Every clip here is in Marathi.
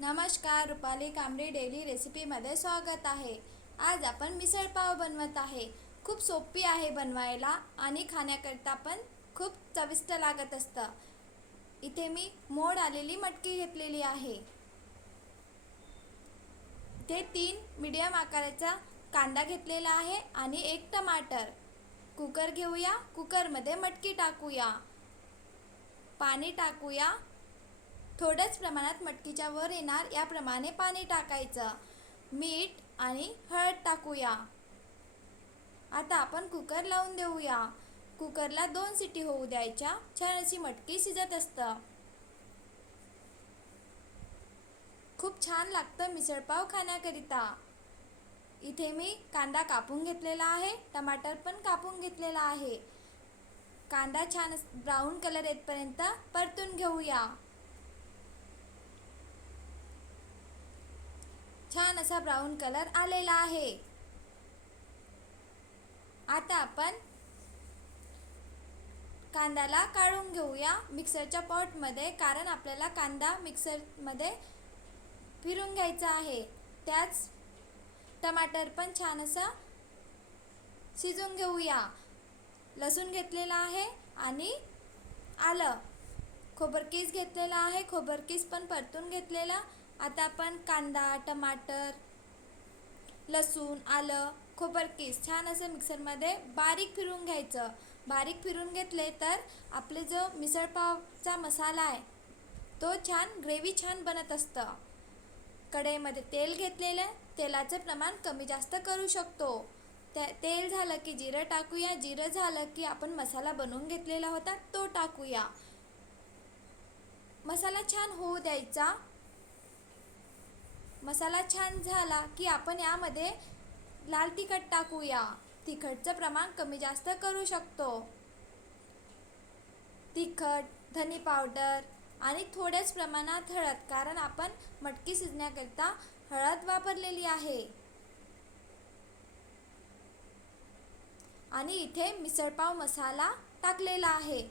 नमस्कार रुपाली कांबळे डेली रेसिपीमध्ये स्वागत आहे. आज आपण मिसळपाव बनवत आहे. खूप सोपी आहे बनवायला आणि खाण्याकरता पण खूप चविष्ट लागत असतं. इथे मी मोड आलेली मटकी घेतलेली आहे. ते तीन मीडियम आकाराचा कांदा घेतलेला आहे आणि एक टमाटर. कुकर घेऊया कुकरमध्ये मटकी टाकूया. पाणी टाकूया. थोड्याच प्रमाणात मटकीच्या वर येणार याप्रमाणे पाणी टाकायचं. मीठ आणि हळद टाकूया. आता आपण कुकर लावून देऊया. कुकरला दोन सिटी होऊ द्यायच्या. छान अशी मटकी शिजत असतं. खूप छान लागतं मिसळपाव खाण्याकरिता. इथे मी कांदा कापून घेतलेला आहे. टमाटर पण कापून घेतलेला आहे. कांदा छान ब्राऊन कलर येतपर्यंत परतून घेऊया. छान असा ब्राऊन कलर आलेला आहे. आता आपण कांद्याला काढून घेऊया मिक्सरच्या पॉटमध्ये कारण आपल्याला कांदा मिक्सरमध्ये फिरून घ्यायचा आहे. त्याच टमाटर पण छान असा शिजून घेऊया. लसूण घेतलेला आहे आणि आलं. खोबरकीस घेतलेला आहे खोबरकीस पण परतून घेतलेला. आता आपण कांदा टमाटर लसूण आलं खोबरकीस छान असं मिक्सरमध्ये बारीक फिरून घ्यायचं. बारीक फिरून घेतले तर आपले जो मिसळपावचा मसाला आहे तो छान ग्रेव्ही छान बनत असतं. कढईमध्ये तेल घेतलेलं तेलाचं प्रमाण कमी जास्त करू शकतो. ते तेल झालं की जिरं टाकूया. जिरं झालं की आपण मसाला बनवून घेतलेला होता तो टाकूया. मसाला छान होऊ द्यायचा. मसाला छान झाला की आपण यामध्ये लाल तिखट टाकूया. तिखटचं प्रमाण कमी जास्त करू शकतो. तिखट धनी पावडर आणि थोड्याच प्रमाणात हळद कारण आपण मटकी शिजण्याकरिता हळद वापरलेली आहे. आणि इथे मिसळपाव मसाला टाकलेला आहे.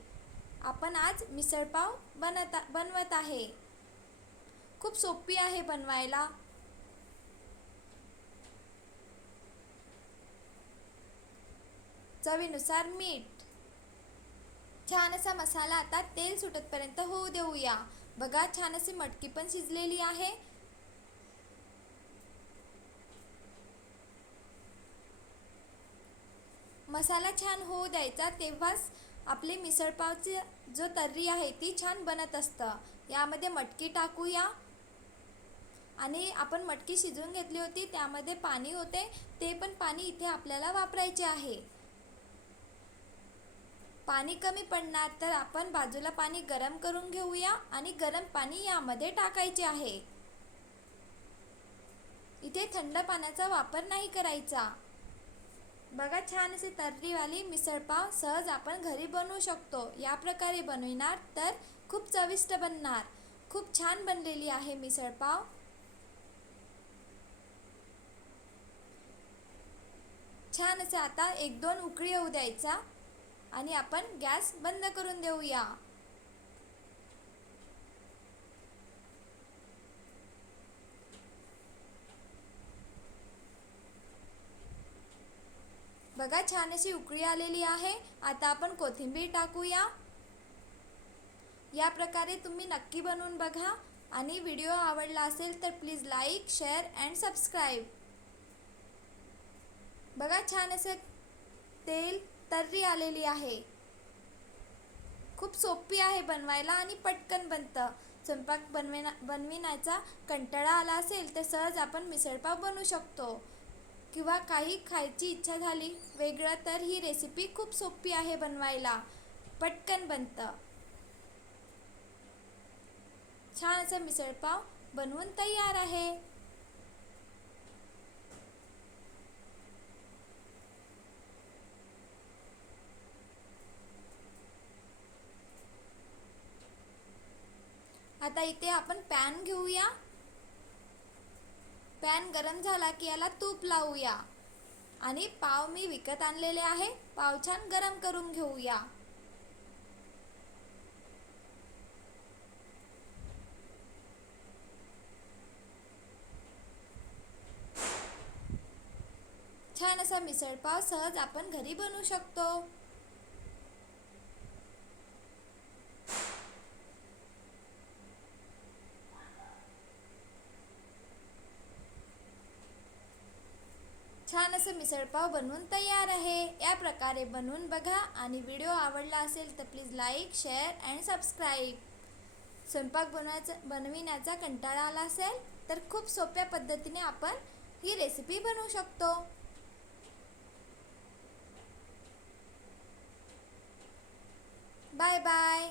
आपण आज मिसळपाव बनत बनवत आहे. खूप सोपी आहे बनवायला. चवीनुसार मीठ. छान असा मसाला आता तेल सुटतपर्यंत होऊ देऊया. बघा छान अशी मटकी पण शिजलेली आहे. मसाला छान होऊ द्यायचा तेव्हाच आपली मिसळपावची जो तर्री आहे ती छान बनत असतं. यामध्ये मटकी टाकूया. आणि आपण मटकी शिजवून घेतली होती त्यामध्ये पाणी होते. ते पण पाणी इथे आपल्याला वापरायचे आहे. पाणी कमी पडणार तर आपण बाजूला पाणी गरम करून घेऊया आणि गरम पाणी यामध्ये टाकायचे आहे. इथे थंड पाण्याचा वापर नाही करायचा. बघा छान असे तर्रीवाली मिसळपाव सहज आपण घरी बनवू शकतो. या प्रकारे बनविणार तर खूप चविष्ट बनणार. खूप छान बनलेली आहे मिसळपाव छान असे आता एक दोन उकळी येऊ द्यायचा. आणि आपण गॅस बंद करून देऊया. बघा छान अशी उकळी आलेली आहे. आता आपण कोथिंबीर टाकूया. या प्रकारे तुम्ही नक्की बनवून बघा. आणि व्हिडिओ आवडला असेल तर please like share and subscribe. बघा छान असं तेल तर्री आलेली आहे. खूप सोपी आहे बनवायला आणि पटकन बनतं. स्वयंपाक बनविना बनविण्याचा कंटाळा आला असेल तर सहज आपण मिसळपाव बनवू शकतो. किंवा काही खायची इच्छा झाली वेगळं तर ही रेसिपी खूप सोपी आहे बनवायला. पटकन बनतं. छान असं मिसळपाव बनवून तयार आहे. आता इथे आपण पॅन घेऊया. पॅन गरम झाला की याला तूप लावूया. आणि पाव मी विकत आणलेले आहे. पाव छान गरम करून घेऊया. छान असा मिसळपाव सहज आपण घरी बनवू शकतो. छान असं मिसळपाव बनवून तयार आहे. या प्रकारे बनवून बघा. आणि व्हिडिओ आवडला असेल तर please like share and subscribe. स्वयंपाक बनवायचा बनविण्याचा कंटाळा आला असेल तर खूप सोप्या पद्धतीने आपण ही रेसिपी बनवू शकतो. Bye bye